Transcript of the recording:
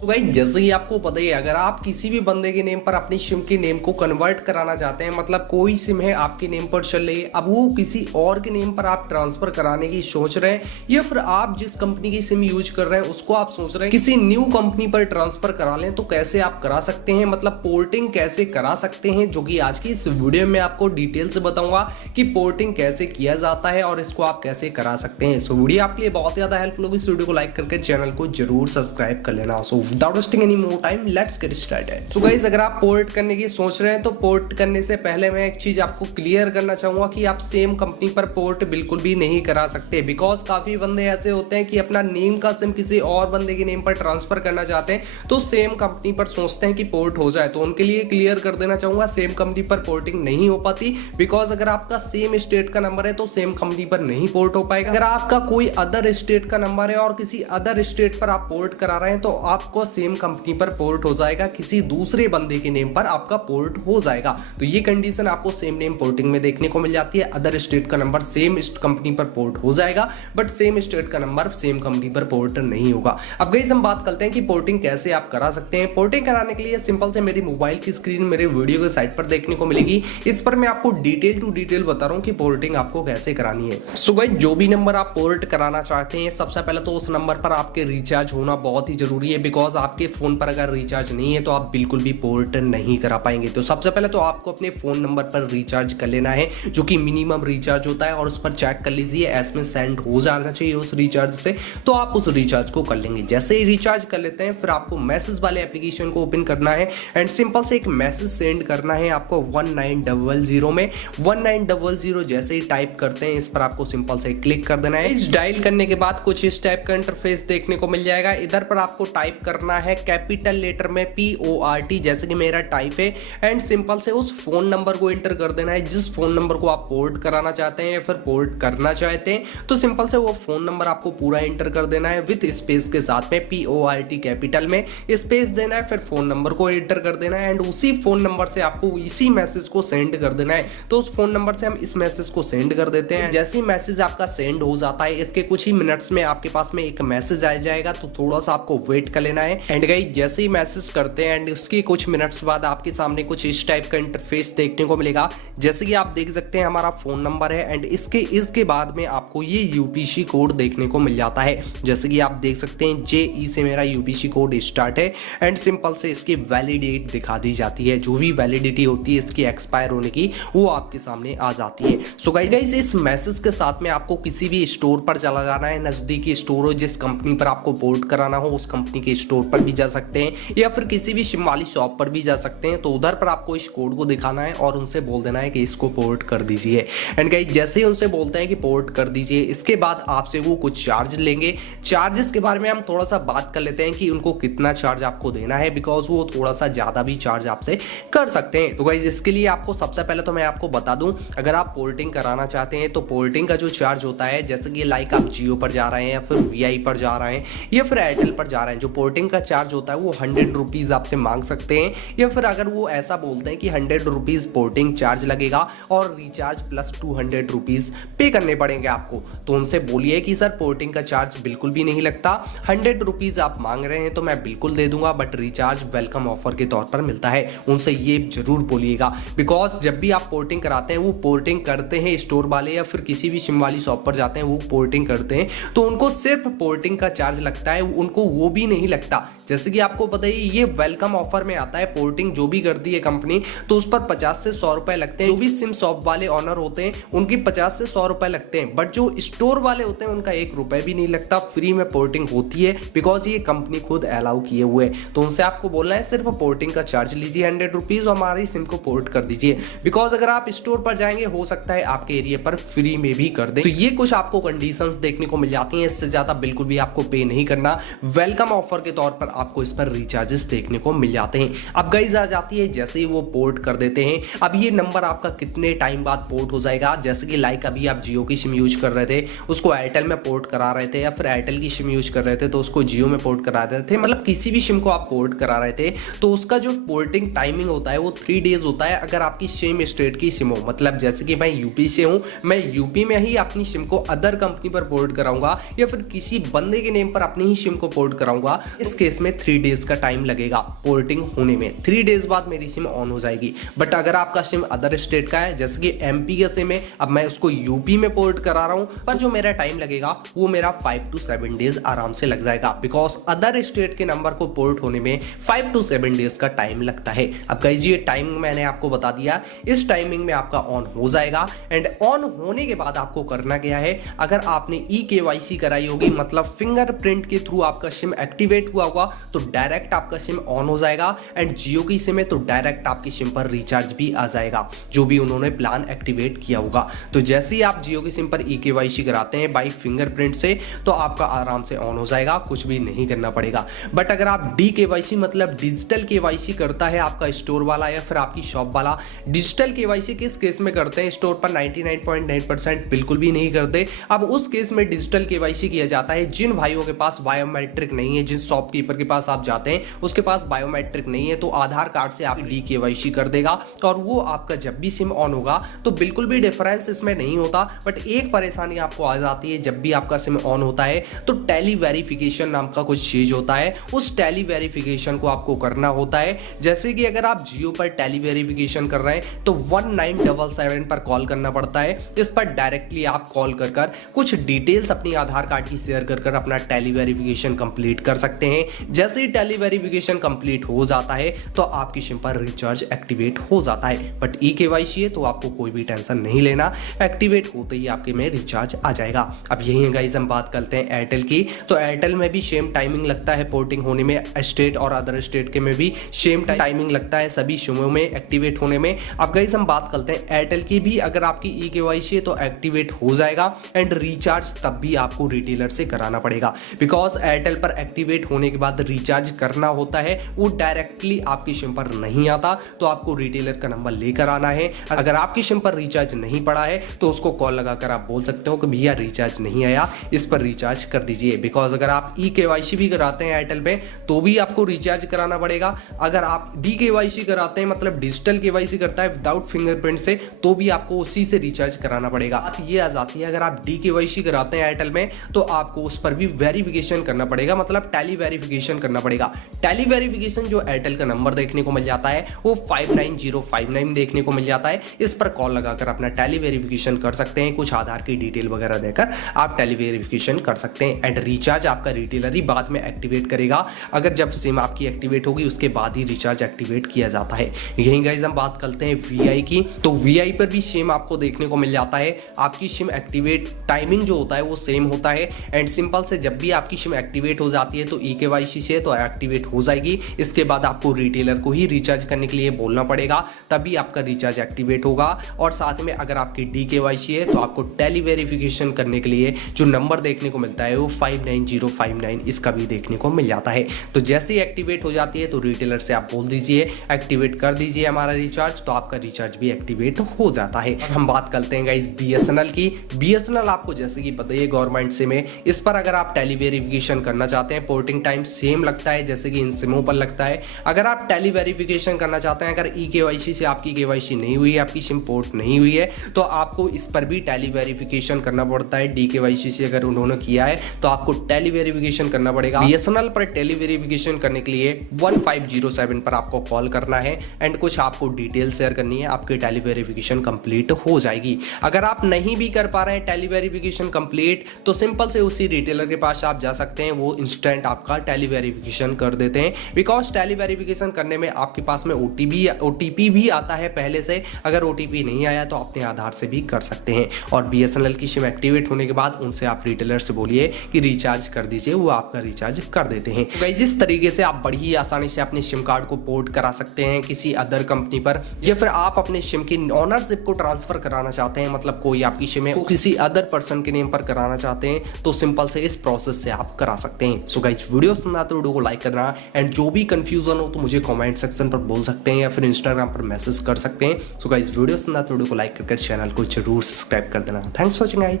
तो गाइस जैसे ही आपको पता ही है, अगर आप किसी भी बंदे के नेम पर अपनी सिम के नेम को कन्वर्ट कराना चाहते हैं, मतलब कोई सिम है आपके नेम पर चल रही है, अब वो किसी और के नेम पर आप ट्रांसफर कराने की सोच रहे हैं, या फिर आप जिस कंपनी की सिम यूज कर रहे हैं उसको आप सोच रहे हैं किसी न्यू कंपनी पर ट्रांसफर करा लें, तो कैसे आप करा सकते हैं, मतलब पोर्टिंग कैसे करा सकते हैं, जो कि आज की इस वीडियो में आपको डिटेल से बताऊंगा कि पोर्टिंग कैसे किया जाता है और इसको आप कैसे करा सकते हैं। सो वीडियो आपके लिए बहुत ज्यादा हेल्पफुल होगी। इस वीडियो को लाइक करके चैनल को जरूर सब्सक्राइब कर लेना। So without wasting any more time let's get started. So guys अगर आप पोर्ट करने की सोच रहे हैं तो पोर्ट करने से पहले मैं एक चीज आपको क्लियर करना चाहूंगा कि आप सेम कंपनी पर पोर्ट बिल्कुल भी नहीं करा सकते, बिकॉज काफी बंदे ऐसे होते हैं कि अपना नेम का सिम किसी और बंदे के नेम पर ट्रांसफर करना चाहते हैं तो सेम कंपनी पर सोचते हैं कि पोर्ट हो जाए, तो उनके लिए क्लियर कर देना चाहूंगा सेम कंपनी पर पोर्टिंग नहीं हो पाती, बिकॉज अगर आपका सेम स्टेट का नंबर है तो सेम कंपनी पर नहीं पोर्ट हो पाएगा। अगर आपका कोई अदर स्टेट का नंबर है और किसी अदर स्टेट पर आप पोर्ट करा रहे हैं तो आपको सेम कंपनी पर पोर्ट हो जाएगा, किसी दूसरे बंदे के नेम पर आपका पोर्ट हो जाएगा। तो ये कंडीशन आपको सेम नेम पोर्टिंग में देखने को मिल जाती है। अदर स्टेट का नंबर सेम कंपनी पर पोर्ट हो जाएगा, बट सेम स्टेट का नंबर सेम कंपनी पर पोर्ट नहीं होगा। अब गाइस हम बात करते हैं कि पोर्टिंग कैसे आप करा सकते हैं। पोर्टिंग कराने के लिए सिंपल से मेरी मोबाइल की स्क्रीन मेरे वीडियो के साइड पर देखने को मिलेगी। इस पर मैं आपको डिटेल टू डिटेल बता रहा हूं कि पोर्टिंग आपको कैसे करानी है। सो गाइस जो भी नंबर आप पोर्ट कराना चाहते हैं, सबसे पहले तो उस नंबर पर आपके रिचार्ज होना बहुत ही जरूरी है, बिकॉज आपके फोन पर अगर रिचार्ज नहीं है तो आप बिल्कुल भी पोर्ट नहीं करा पाएंगे। तो सबसे पहले तो आपको अपने फोन नंबर पर रिचार्ज कर लेना है, जो कि मिनिमम रिचार्ज होता है, और उस पर चेक कर लीजिए एसएमएस सेंड हो जाना चाहिए उस रिचार्ज से, तो आप उस रिचार्ज को कर लेंगे। जैसे ही रिचार्ज कर लेते हैं फिर आपको मैसेज वाले एप्लीकेशन को ओपन करना है एंड सिंपल से एक मैसेज सेंड करना है आपको 1900 में। 1900 जैसे ही टाइप करते हैं इस पर आपको सिंपल से क्लिक कर देना है। इस डायल करने के बाद कुछ इस टाइप का इंटरफेस देखने को मिल जाएगा। इधर पर आपको टाइप करना है कैपिटल लेटर में PORT, जैसे कि मेरा टाइप है, एंड सिंपल से उस फोन नंबर को एंटर कर देना है जिस फोन नंबर को आप पोर्ट कराना चाहते हैं या फिर पोर्ट करना चाहते हैं। तो सिंपल से वो फोन नंबर आपको पूरा एंटर कर देना है विथ स्पेस के साथ में, PORT कैपिटल में स्पेस देना है, फिर फोन नंबर को एंटर कर देना है एंड उसी फोन नंबर से आपको इसी मैसेज को सेंड कर देना है। तो उस फोन नंबर से हम इस मैसेज को सेंड कर देते हैं। जैसे ही मैसेज आपका सेंड हो जाता है इसके कुछ ही मिनट्स में आपके पास में एक मैसेज आ जाएगा, तो थोड़ा सा आपको वेट कर लेना है। एंड गाइस जैसे ही मैसेज करते हैं एंड उसके कुछ मिनट्स बाद आपके सामने कुछ इस टाइप का इंटरफेस देखने को मिलेगा। जैसे कि आप देख सकते हैं हमारा फोन नंबर है एंड इसके बाद में आपको ये यूपीसी कोड देखने को मिल जाता है। जैसे कि आप देख सकते हैं JE से मेरा यूपीसी कोड स्टार्ट है एंड सिंपल से इसकी वैलिडेट दिखा दी जाती है। जो भी वैलिडिटी होती है इसकी एक्सपायर होने की वो आपके सामने आ जाती है। सो गाइस इस मैसेज के साथ में आपको किसी भी स्टोर पर चला जाना है, नजदीकी स्टोर हो, जिस कंपनी पर आपको पोर्ट कराना हो उस कंपनी के स्टोर पर भी जा सकते हैं या फिर किसी भी सिम वाली शॉप पर भी जा सकते हैं। तो उधर पर आपको इस कोड को दिखाना है और उनसे बोल देना है कि इसको पोर्ट कर दीजिए। एंड गाइस जैसे ही उनसे बोलते हैं कि पोर्ट कर दीजिए, इसके बाद आपसे वो कुछ चार्ज लेंगे। चार्जेस के बारे में हम थोड़ा सा बात कर लेते हैं कि उनको कितना चार्ज आपको देना है, बिकॉज वो थोड़ा सा ज्यादा भी चार्ज आपसे कर सकते हैं। तो गाइस इसके लिए आपको सबसे पहले तो मैं आपको बता दूं, अगर आप पोर्टिंग कराना चाहते हैं तो पोर्टिंग का जो चार्ज होता है, जैसे कि लाइक आप जियो पर जा रहे हैं या फिर VI पर जा रहे हैं या फिर एयरटेल पर जा रहे हैं, जो पोर्टिंग का चार्ज होता है वो 100 रुपीज आपसे मांग सकते हैं, या फिर अगर वो ऐसा बोलते हैं कि 100 रुपीज पोर्टिंग चार्ज लगेगा और रिचार्ज प्लस 200 रुपीज पे करने पड़ेंगे आपको, तो उनसे बोलिए कि सर पोर्टिंग का चार्ज बिल्कुल भी नहीं लगता, 100 रुपीज आप मांग रहे हैं तो मैं बिल्कुल दे दूंगा, बट रिचार्ज वेलकम ऑफर के तौर पर मिलता है। उनसे ये जरूर बोलिएगा, बिकॉज जब भी आप पोर्टिंग कराते हैं वो पोर्टिंग करते हैं स्टोर वाले या फिर किसी भी सिम वाली शॉप पर जाते हैं वो पोर्टिंग करते हैं, तो उनको सिर्फ पोर्टिंग का चार्ज लगता है, उनको वो भी नहीं लगता। जैसे कि आपको पता ही ये वेलकम ऑफर में आता है, पोर्टिंग जो भी करती है कंपनी तो उस पर 50 से 100 रुपए लगते हैं। जो भी सिम शॉप वाले ऑनर होते हैं उनकी 50 से 100 रुपए लगते हैं, बट जो स्टोर वाले होते हैं उनका 1 रुपए भी नहीं लगता, फ्री में पोर्टिंग होती है, बिकॉज ये कंपनी खुद अलाउ किए हुए। तो उनसे आपको बोलना है सिर्फ पोर्टिंग का चार्ज लीजिए 100 रुपीज और हमारी सिम को पोर्ट कर दीजिए, बिकॉज अगर आप स्टोर पर जाएंगे हो सकता है आपके एरिया पर फ्री में भी कर दे। तो ये कुछ आपको कंडीशंस देखने को मिल जाती हैं, इससे ज्यादा बिल्कुल भी आपको पे नहीं करना। वेलकम ऑफर के तौर पर आपको इस पर रिचार्जेस देखने को मिल जाते हैं। अब गाइस आ जाती है जैसे ही वो पोर्ट कर देते हैं, अब ये नंबर आपका कितने टाइम बाद पोर्ट हो जाएगा। जैसे कि लाइक अभी आप जियो की सिम यूज कर रहे थे उसको एयरटेल में पोर्ट करा रहे थे, या फिर एयरटेल की सिम यूज कर रहे थे तो उसको जियो में पोर्ट करा रहे थे, मतलब किसी भी सिम को आप पोर्ट करा रहे थे, तो उसका जो पोर्टिंग टाइमिंग होता है वो 3 डेज होता है। अगर आपकी सेम स्टेट की सिम हो, मतलब जैसे कि मैं यूपी से हूं, मैं यूपी में ही अपनी सिम को अदर कंपनी पर पोर्ट कराऊंगा या फिर किसी बंदे के नेम पर अपनी ही सिम को पोर्ट कराऊंगा, इस केस में 3 डेज का टाइम लगेगा पोर्टिंग होने में। 3 डेज बाद मेरी सिम ऑन हो जाएगी। बट अगर आपका सिम अदर स्टेट का है, जैसे कि एमपी का सिम है, अब मैं उसको यूपी में पोर्ट करा रहा हूं, पर जो मेरा टाइम लगेगा वो मेरा 5 to 7 डेज आराम से लग जाएगा, बिकॉज अदर स्टेट के नंबर को पोर्ट होने में 5 to 7 डेज का टाइम लगता है। अब गाइस ये टाइमिंग मैंने आपको बता दिया, इस टाइमिंग में आपका ऑन हो जाएगा। एंड ऑन होने के बाद आपको करना क्या है, अगर आपने eKYC कराई होगी, मतलब फिंगरप्रिंट के थ्रू आपका सिम एक्टिवेट हुआ होगा, तो डायरेक्ट आपका सिम ऑन हो जाएगा। एंड जियो की सिम है तो डायरेक्ट आपकी सिम पर रिचार्ज भी आ जाएगा, जो भी उन्होंने प्लान एक्टिवेट किया होगा। तो जैसे ही आप जियो की सिम पर eKYC कराते हैं बाई फिंगरप्रिंट से, तो आपका आराम से ऑन हो जाएगा, कुछ भी नहीं करना पड़ेगा। बट अगर आप DKYC मतलब डिजिटल KYC करता है आपका स्टोर वाला या फिर आपकी शॉप वाला, डिजिटल KYC किस केस में करते हैं, स्टोर पर 99.9% बिल्कुल भी नहीं करते। अब उस केस में डिजिटल KYC किया जाता है जिन भाइयों के पास बायोमेट्रिक नहीं है, जिस शॉपकीपर के पास आप जाते हैं उसके पास बायोमेट्रिक नहीं है, तो आधार कार्ड से आप DKYC कर देगा और वो आपका जब भी सिम ऑन होगा तो बिल्कुल भी डिफरेंस इसमें नहीं होता। बट एक परेशानी आपको आ जाती है, जब भी आपका सिम ऑन होता है तो टैली वेरिफिकेशन नाम का कुछ चीज होता है, उस टैली वेरिफिकेशन को आपको करना होता है। जैसे कि अगर आप जियो पर टैली वेरिफिकेशन कर रहे हैं तो 1977 पर कॉल करना पड़ता है। इस पर डायरेक्टली आप कॉल कर कुछ डिटेल्स अपनी आधार कार्ड की शेयर कर अपना टैली वेरिफिकेशन कंप्लीट कर सकते हैं। जैसे ही टैली वेरिफिकेशन कंप्लीट हो जाता है तो आपकी सिम पर रिचार्ज एक्टिवेट हो जाता है। बट eKYC है तो आपको कोई भी टेंशन नहीं लेना, एक्टिवेट होते ही आपके में रिचार्ज आ जाएगा। अब यही है गाइस, हम बात करते हैं एयरटेल की। तो एयरटेल में भी सेम टाइमिंग लगता है पोर्टिंग होने में, स्टेट और अदर स्टेट के में भी सेम टाइमिंग लगता है सभी सिमों में एक्टिवेट होने में। अब गाइस हम बात करते हैं एयरटेल की भी, अगर आपकी eKYC है तो एक्टिवेट हो जाएगा। एंड रिचार्ज तब भी आपको रिटेलर से कराना पड़ेगा, बिकॉज एयरटेल पर एक्टिवेट होने के बाद रिचार्ज करना होता है, वो डायरेक्टली आपकी सिम पर नहीं आता, तो आपको रिटेलर का नंबर लेकर आना है। अगर आपकी सिम पर रिचार्ज नहीं पड़ा है तो उसको कॉल लगाकर आप बोल सकते हो कि भैया रिचार्ज नहीं आया, इस पर रिचार्ज कर दीजिए। बिकॉज अगर आप eKYC भी कराते हैं एयरटेल पे तो भी आपको रिचार्ज कराना पड़ेगा। अगर आप DKYC कराते हैं मतलब डिजिटल KYC करता है विदाउट फिंगरप्रिंट से, तो भी आपको उसी से रिचार्ज कराना पड़ेगा। बात ये आ जाती है, अगर आप DKYC कराते हैं एयरटेल में तो आपको उस पर भी वेरिफिकेशन करना पड़ेगा, मतलब टैली वेरिफिकेशन करना पड़ेगा। टैली वेरिफिकेशन जो एयरटेल का नंबर देखने को मिल जाता है वो 59059 देखने को मिल जाता है। इस पर कॉल लगाकर अपना टैली वेरिफिकेशन कर सकते हैं, कुछ आधार की डिटेल वगैरह देकर आप टैली वेरिफिकेशन कर सकते हैं। एंड रिचार्ज आपका रिटेलर ही बाद में एक्टिवेट करेगा, अगर जब सिम आपकी एक्टिवेट होगी उसके बाद ही रिचार्ज एक्टिवेट किया जाता है। यही गाइस हम बात करते हैं VI की। तो VI पर भी सेम आपको देखने को मिल जाता है, आपकी सिम एक्टिवेट टाइमिंग जो होता है वो सेम होता है। एंड सिंपल से जब भी आपकी सिम एक्टिवेट हो जाती है तो eKYC से तो एक्टिवेट हो जाएगी, इसके बाद आपको रिटेलर को ही रिचार्ज करने के लिए बोलना पड़ेगा, तभी आपका रिचार्ज एक्टिवेट होगा। और साथ में अगर आपकी DKYC है तो आपको टैली वेरिफिकेशन करने के लिए जो नंबर देखने को मिलता है वो 59059 इसका भी देखने को मिल जाता है। तो जैसे ही एक्टिवेट हो जाती है तो रिटेलर से आप बोल दीजिए एक्टिवेट कर दीजिए हमारा रिचार्ज, तो आपका रिचार्ज भी एक्टिवेट हो जाता है। और हम बात करते हैं गाइस BSNL की। BSNL आपको जैसे कि पता ही है गवर्नमेंट सिम है, इस पर अगर आप टैली वेरिफिकेशन करना चाहते हैं पोर्टिंग टाइम सेम लगता है जैसे कि इन सिमों पर लगता है। अगर आप टैली वेरिफिकेशन करना चाहते हैं, अगर eKYC से आपकी KYC नहीं हुई है, आपकी सिम पोर्ट नहीं हुई है, तो आपको इस पर भी टैली वेरिफिकेशन करना पड़ता है। DKYC से अगर उन्होंने किया है तो आपको टैली वेरिफिकेशन करना पड़ेगा। BSNL पर टैली वेरिफिकेशन करने के लिए 1507 पर आपको कॉल करना है एंड कुछ आपको डिटेल शेयर करनी है, आपकी टैली वेरिफिकेशन कंप्लीट हो जाएगी। अगर आप नहीं भी कर पा रहे हैं टैली वेरिफिकेशन कंप्लीट, तो सिंपल से उसी रिटेलर के पास आप जा सकते हैं, वो इंस्टेंट आपका टैली वेरिफिकेशन कर देते हैं। बिकॉज टैली वेरिफिकेशन करने में आपके पास में OTP भी आता है पहले से, अगर OTP नहीं आया तो अपने आधार से भी कर सकते हैं। और BSNL की सिम एक्टिवेट होने के बाद उनसे आप रिटेलर से बोलिए कि रिचार्ज कर दीजिए, वो आपका रिचार्ज कर देते हैं। तो जिस तरीके से आप बड़ी आसानी से अपने सिम कार्ड को पोर्ट करा सकते हैं किसी अदर कंपनी पर, या फिर आप अपने सिम की ऑनरशिप को ट्रांसफर कराना चाहते हैं, मतलब कोई आपकी सिम है किसी अदर पर्सन के नेम पर कराना चाहते हैं, तो सिंपल से इस प्रोसेस से आप करा सकते हैं। सो गाइस वीडियो पसंद आते वीडियो को लाइक करना, एंड जो भी कंफ्यूजन हो तो मुझे कमेंट सेक्शन पर बोल सकते हैं या फिर इंस्टाग्राम पर मैसेज कर सकते हैं। सो गाइस वीडियो पसंद आते वीडियो को लाइक करके चैनल को जरूर सब्सक्राइब कर देना। Thanks for watching guys.